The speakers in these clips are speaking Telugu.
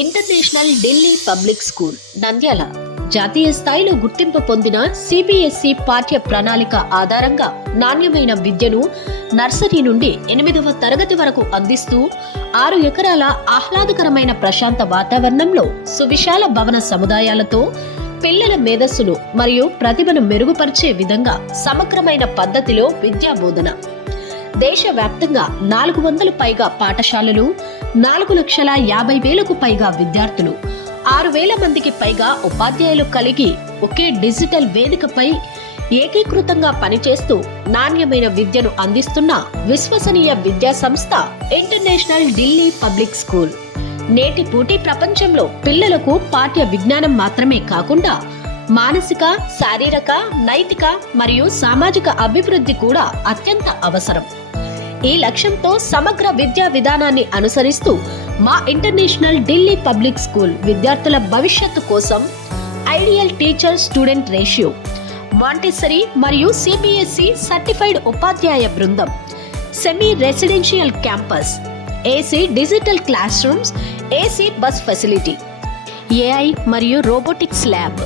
International Delhi public school Nandyal జాతీయ స్థాయిలో గుర్తింపు పొందిన సిబిఎస్ఈ పాఠ్య ప్రణాళిక ఆధారంగా నాణ్యమైన విద్యను నర్సరీ నుండి 8వ తరగతి వరకు అందిస్తూ 6 ఎకరాల ఆహ్లాదకరమైన ప్రశాంత వాతావరణంలో సువిశాల భవన సముదాయాలతో పిల్లల మేధస్సును మరియు ప్రతిభను మెరుగుపరిచే విధంగా సమగ్రమైన పద్ధతిలో విద్యా బోధన. దేశవ్యాప్తంగా 400 పైగా పాఠశాలలు, 4,50,000 పైగా విద్యార్థులు, 6,000 మందికి పైగా ఉపాధ్యాయులు కలిగి ఒకే డిజిటల్ వేదికపై ఏకీకృతంగా పనిచేస్తూ నాణ్యమైన విద్యను అందిస్తున్న విశ్వసనీయ విద్యా సంస్థ ఇంటర్నేషనల్ ఢిల్లీ పబ్లిక్ స్కూల్. నేటి పోటీ ప్రపంచంలో పిల్లలకు పాఠ్య విజ్ఞానం మాత్రమే కాకుండా మానసిక, శారీరక, నైతిక మరియు సామాజిక అభివృద్ధి కూడా అత్యంత అవసరం. ఈ లక్ష్యంతో సమగ్ర విద్యా విధానాన్ని అనుసరిస్తూ మా ఇంటర్నేషనల్ ఢిల్లీ పబ్లిక్ స్కూల్ విద్యార్థుల భవిష్యత్తు కోసం ideal teacher student ratio, Montessori మరియు సిబిఎస్ఈ సర్టిఫైడ్ ఉపాధ్యాయ బృందం, semi residential campus, AC digital class rooms, AC bus facility, AI మరియు రోబోటిక్స్ ల్యాబ్,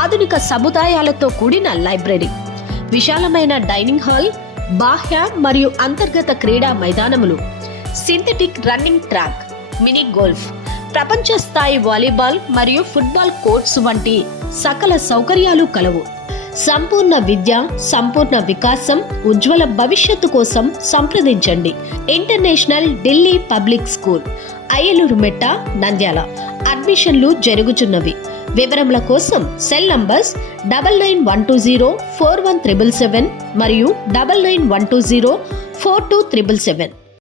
ఆధునిక సముదాయాలతో కూడిన లైబ్రరీ, విశాలమైన డైనింగ్ హాల్, బాహ్య మరియు అంతర్గత క్రీడా మైదానములు, synthetic running track, mini golf, ప్రపంచ స్థాయి వాలీబాల్ మరియు ఫుట్బాల్ కోర్ట్స్ వంటి సకల సౌకర్యాలు కలవు. సంపూర్ణ విద్య, సంపూర్ణ వికాసం, ఉజ్వల భవిష్యత్తు కోసం సంప్రదించండి. International Delhi public school, Ayyaluru Metta, Nandyal. అడ్మిషన్లు జరుగుతున్నవి. వివరముల కోసం సెల్ నంబర్స్ 9912041777 మరియు 9912042777.